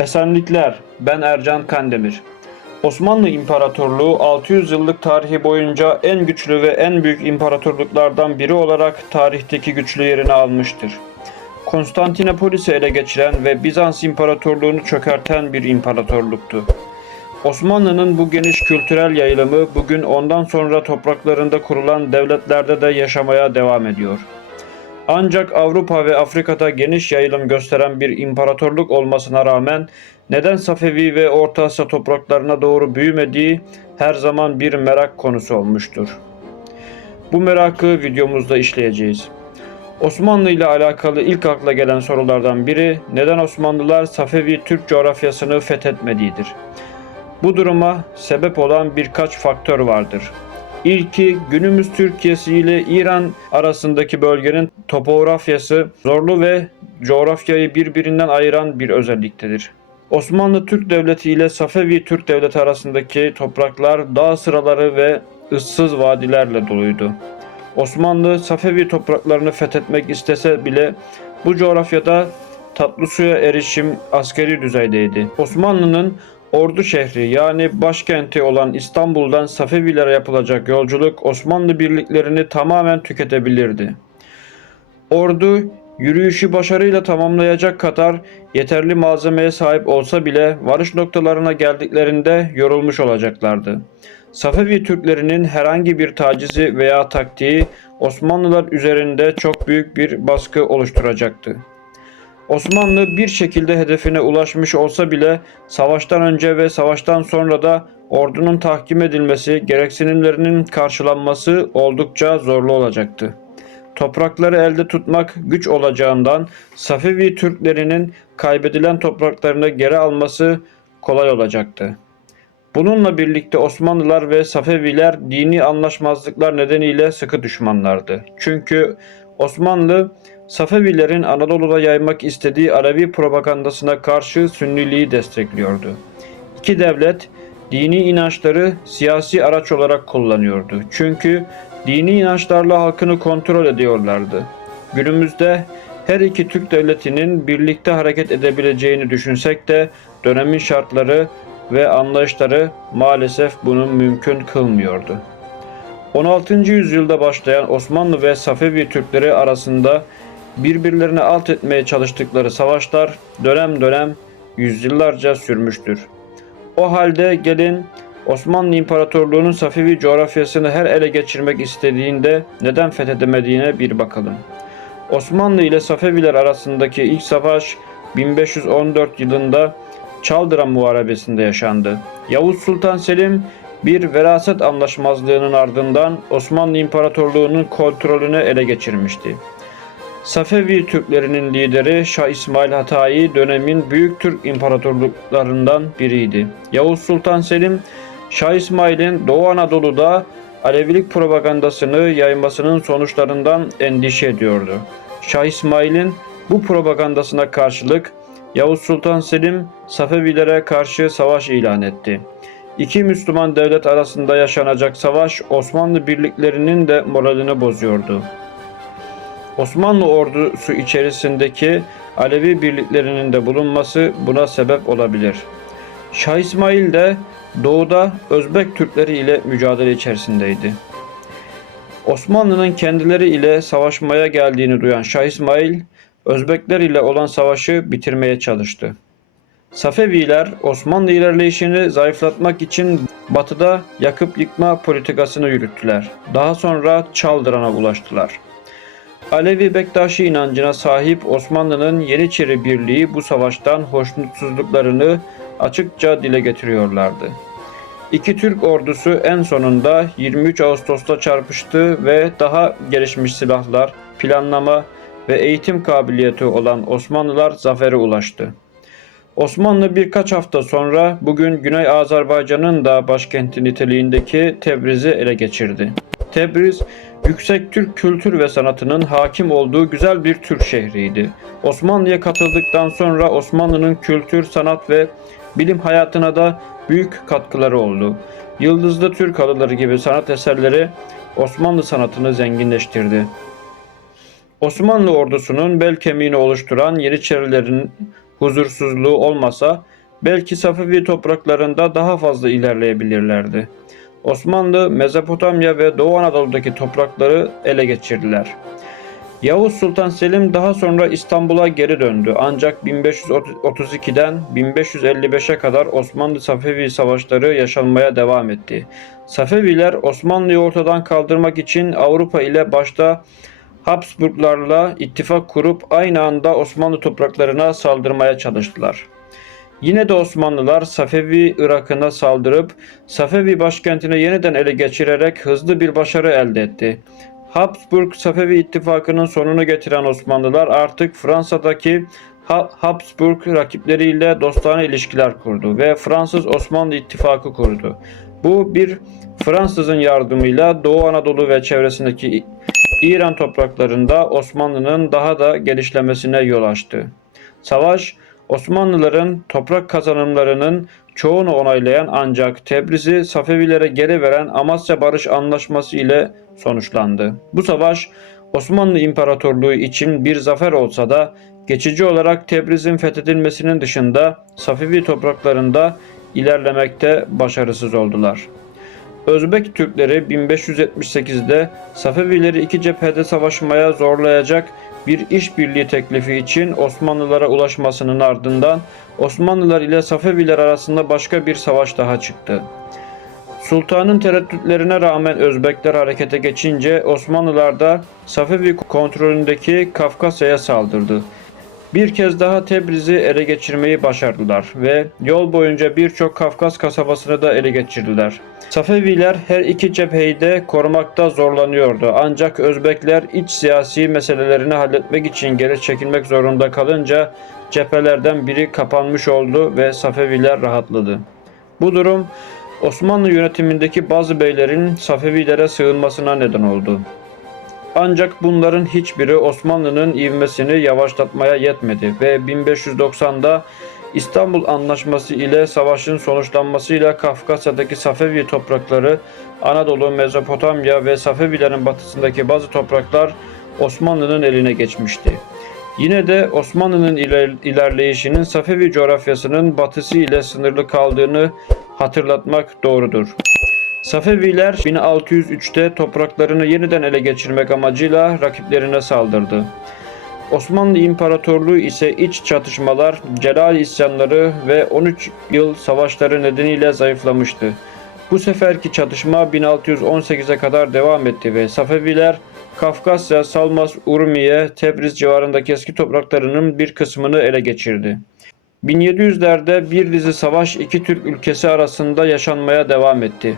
Esenlikler, ben Ercan Kandemir. Osmanlı İmparatorluğu 600 yıllık tarihi boyunca en güçlü ve en büyük imparatorluklardan biri olarak tarihteki güçlü yerini almıştır. Konstantinopolis'i ele geçiren ve Bizans İmparatorluğunu çökerten bir imparatorluktu. Osmanlı'nın bu geniş kültürel yayılımı bugün ondan sonra topraklarında kurulan devletlerde de yaşamaya devam ediyor. Ancak Avrupa ve Afrika'da geniş yayılım gösteren bir imparatorluk olmasına rağmen neden Safevi ve Orta Asya topraklarına doğru büyümediği her zaman bir merak konusu olmuştur. Bu merakı videomuzda işleyeceğiz. Osmanlı ile alakalı ilk akla gelen sorulardan biri neden Osmanlılar Safevi Türk coğrafyasını fethetmediğidir. Bu duruma sebep olan birkaç faktör vardır. İlki günümüz Türkiye'si ile İran arasındaki bölgenin topografyası zorlu ve coğrafyayı birbirinden ayıran bir özelliktedir. Osmanlı Türk Devleti ile Safevi Türk Devleti arasındaki topraklar dağ sıraları ve ıssız vadilerle doluydu. Osmanlı Safevi topraklarını fethetmek istese bile bu coğrafyada tatlı suya erişim askeri düzeydeydi. Osmanlı'nın Ordu şehri yani başkenti olan İstanbul'dan Safevilere yapılacak yolculuk Osmanlı birliklerini tamamen tüketebilirdi. Ordu yürüyüşü başarıyla tamamlayacak kadar yeterli malzemeye sahip olsa bile varış noktalarına geldiklerinde yorulmuş olacaklardı. Safevi Türklerinin herhangi bir tacizi veya taktiği Osmanlılar üzerinde çok büyük bir baskı oluşturacaktı. Osmanlı bir şekilde hedefine ulaşmış olsa bile savaştan önce ve savaştan sonra da ordunun tahkim edilmesi, gereksinimlerinin karşılanması oldukça zorlu olacaktı. Toprakları elde tutmak güç olacağından Safevi Türklerinin kaybedilen topraklarını geri alması kolay olacaktı. Bununla birlikte Osmanlılar ve Safeviler dini anlaşmazlıklar nedeniyle sıkı düşmanlardı. Çünkü Osmanlı Safevilerin Anadolu'da yaymak istediği Alevi propagandasına karşı Sünniliği destekliyordu. İki devlet dini inançları siyasi araç olarak kullanıyordu. Çünkü dini inançlarla halkını kontrol ediyorlardı. Günümüzde her iki Türk devletinin birlikte hareket edebileceğini düşünsek de dönemin şartları ve anlayışları maalesef bunu mümkün kılmıyordu. 16. yüzyılda başlayan Osmanlı ve Safevi Türkleri arasında birbirlerini alt etmeye çalıştıkları savaşlar dönem dönem yüzyıllarca sürmüştür. O halde gelin Osmanlı İmparatorluğu'nun Safevi coğrafyasını her ele geçirmek istediğinde neden fethedemediğine bir bakalım. Osmanlı ile Safeviler arasındaki ilk savaş 1514 yılında Çaldıran Muharebesi'nde yaşandı. Yavuz Sultan Selim bir veraset anlaşmazlığının ardından Osmanlı İmparatorluğu'nun kontrolünü ele geçirmişti. Safevi Türklerinin lideri Şah İsmail Hatayi dönemin büyük Türk imparatorluklarından biriydi. Yavuz Sultan Selim, Şah İsmail'in Doğu Anadolu'da Alevilik propagandasını yaymasının sonuçlarından endişe ediyordu. Şah İsmail'in bu propagandasına karşılık Yavuz Sultan Selim Safevilere karşı savaş ilan etti. İki Müslüman devlet arasında yaşanacak savaş Osmanlı birliklerinin de moralini bozuyordu. Osmanlı ordusu içerisindeki Alevi birliklerinin de bulunması buna sebep olabilir. Şah İsmail de doğuda Özbek Türkleri ile mücadele içerisindeydi. Osmanlı'nın kendileri ile savaşmaya geldiğini duyan Şah İsmail, Özbekler ile olan savaşı bitirmeye çalıştı. Safeviler Osmanlı ilerleyişini zayıflatmak için batıda yakıp yıkma politikasını yürüttüler. Daha sonra Çaldıran'a ulaştılar. Alevi Bektaşi inancına sahip Osmanlı'nın Yeniçeri Birliği bu savaştan hoşnutsuzluklarını açıkça dile getiriyorlardı. İki Türk ordusu en sonunda 23 Ağustos'ta çarpıştı ve daha gelişmiş silahlar, planlama ve eğitim kabiliyeti olan Osmanlılar zafere ulaştı. Osmanlı birkaç hafta sonra bugün Güney Azerbaycan'ın da başkenti niteliğindeki Tebriz'i ele geçirdi. Tebriz, yüksek Türk kültür ve sanatının hakim olduğu güzel bir Türk şehriydi. Osmanlı'ya katıldıktan sonra Osmanlı'nın kültür, sanat ve bilim hayatına da büyük katkıları oldu. Yıldızlı Türk halıları gibi sanat eserleri Osmanlı sanatını zenginleştirdi. Osmanlı ordusunun bel kemiğini oluşturan Yeniçerilerin huzursuzluğu olmasa belki Safevi topraklarında daha fazla ilerleyebilirlerdi. Osmanlı Mezopotamya ve Doğu Anadolu'daki toprakları ele geçirdiler. Yavuz Sultan Selim daha sonra İstanbul'a geri döndü ancak 1532'den 1555'e kadar Osmanlı-Safevi savaşları yaşanmaya devam etti. Safeviler Osmanlı'yı ortadan kaldırmak için Avrupa ile başta Habsburglarla ittifak kurup aynı anda Osmanlı topraklarına saldırmaya çalıştılar. Yine de Osmanlılar Safevi Irak'ına saldırıp Safevi başkentini yeniden ele geçirerek hızlı bir başarı elde etti. Habsburg Safevi ittifakının sonunu getiren Osmanlılar artık Fransa'daki Ha- Habsburg rakipleriyle dostane ilişkiler kurdu ve Fransız Osmanlı ittifakı kurdu. Bu bir Fransızın yardımıyla Doğu Anadolu ve çevresindeki İran topraklarında Osmanlı'nın daha da genişlemesine yol açtı. Savaş Osmanlıların toprak kazanımlarının çoğunu onaylayan ancak Tebriz'i Safevilere geri veren Amasya Barış Anlaşması ile sonuçlandı. Bu savaş Osmanlı İmparatorluğu için bir zafer olsa da geçici olarak Tebriz'in fethedilmesinin dışında Safevi topraklarında ilerlemekte başarısız oldular. Özbek Türkleri 1578'de Safevileri iki cephede savaşmaya zorlayacak bir işbirliği teklifi için Osmanlılara ulaşmasının ardından Osmanlılar ile Safeviler arasında başka bir savaş daha çıktı. Sultanın tereddütlerine rağmen Özbekler harekete geçince Osmanlılar da Safevi kontrolündeki Kafkasya'ya saldırdı. Bir kez daha Tebriz'i ele geçirmeyi başardılar ve yol boyunca birçok Kafkas kasabasını da ele geçirdiler. Safeviler her iki cepheyi de korumakta zorlanıyordu ancak Özbekler iç siyasi meselelerini halletmek için geri çekilmek zorunda kalınca cephelerden biri kapanmış oldu ve Safeviler rahatladı. Bu durum Osmanlı yönetimindeki bazı beylerin Safevilere sığınmasına neden oldu. Ancak bunların hiçbiri Osmanlı'nın ivmesini yavaşlatmaya yetmedi ve 1590'da İstanbul Anlaşması ile savaşın sonuçlanmasıyla Kafkasya'daki Safevi toprakları, Anadolu, Mezopotamya ve Safevilerin batısındaki bazı topraklar Osmanlı'nın eline geçmişti. Yine de Osmanlı'nın iler- ilerleyişinin Safevi coğrafyasının batısı ile sınırlı kaldığını hatırlatmak doğrudur. Safeviler 1603'te topraklarını yeniden ele geçirmek amacıyla rakiplerine saldırdı. Osmanlı İmparatorluğu ise iç çatışmalar, Celal isyanları ve 13 yıl savaşları nedeniyle zayıflamıştı. Bu seferki çatışma 1618'e kadar devam etti ve Safeviler Kafkasya, Salmas, Urmiye, Tebriz civarındaki eski topraklarının bir kısmını ele geçirdi. 1700'lerde bir dizi savaş iki Türk ülkesi arasında yaşanmaya devam etti.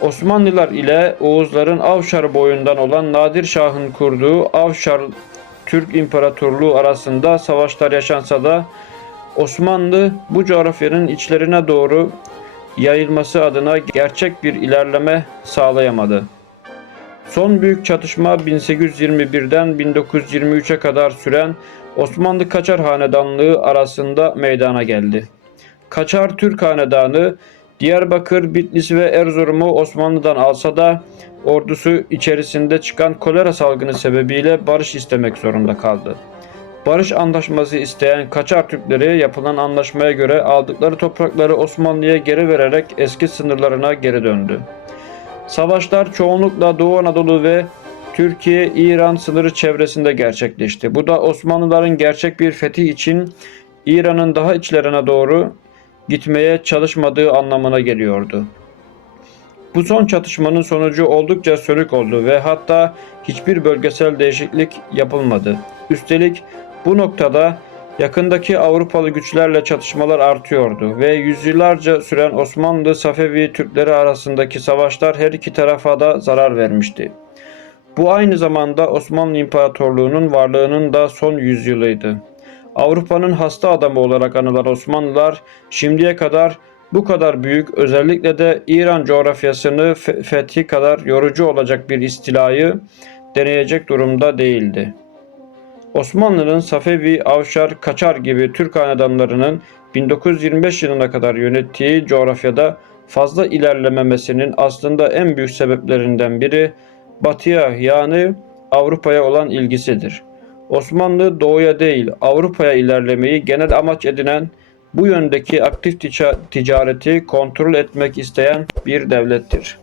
Osmanlılar ile Oğuzların Avşar boyundan olan Nadir Şah'ın kurduğu Avşar Türk İmparatorluğu arasında savaşlar yaşansa da Osmanlı bu coğrafyanın içlerine doğru yayılması adına gerçek bir ilerleme sağlayamadı. Son büyük çatışma 1821'den 1923'e kadar süren Osmanlı Kaçar Hanedanlığı arasında meydana geldi. Kaçar Türk Hanedanı Diyarbakır, Bitlis ve Erzurum'u Osmanlı'dan alsa da ordusu içerisinde çıkan kolera salgını sebebiyle barış istemek zorunda kaldı. Barış anlaşması isteyen Kaçar Türkleri yapılan anlaşmaya göre aldıkları toprakları Osmanlı'ya geri vererek eski sınırlarına geri döndü. Savaşlar çoğunlukla Doğu Anadolu ve Türkiye-İran sınırı çevresinde gerçekleşti. Bu da Osmanlıların gerçek bir fetih için İran'ın daha içlerine doğru gitmeye çalışmadığı anlamına geliyordu. Bu son çatışmanın sonucu oldukça sönük oldu ve hatta hiçbir bölgesel değişiklik yapılmadı. Üstelik bu noktada yakındaki Avrupalı güçlerle çatışmalar artıyordu ve yüzyıllarca süren Osmanlı Safevi Türkleri arasındaki savaşlar her iki tarafa da zarar vermişti. Bu aynı zamanda Osmanlı İmparatorluğu'nun varlığının da son yüzyılıydı. Avrupa'nın hasta adamı olarak anılan Osmanlılar şimdiye kadar bu kadar büyük özellikle de İran coğrafyasını fe- fethi kadar yorucu olacak bir istilayı deneyecek durumda değildi. Osmanlı'nın Safevi, Avşar, Kaçar gibi Türk hanedanlarının 1925 yılına kadar yönettiği coğrafyada fazla ilerlememesinin aslında en büyük sebeplerinden biri batıya yani Avrupa'ya olan ilgisidir. Osmanlı doğuya değil Avrupa'ya ilerlemeyi genel amaç edinen bu yöndeki aktif tica- ticareti kontrol etmek isteyen bir devlettir.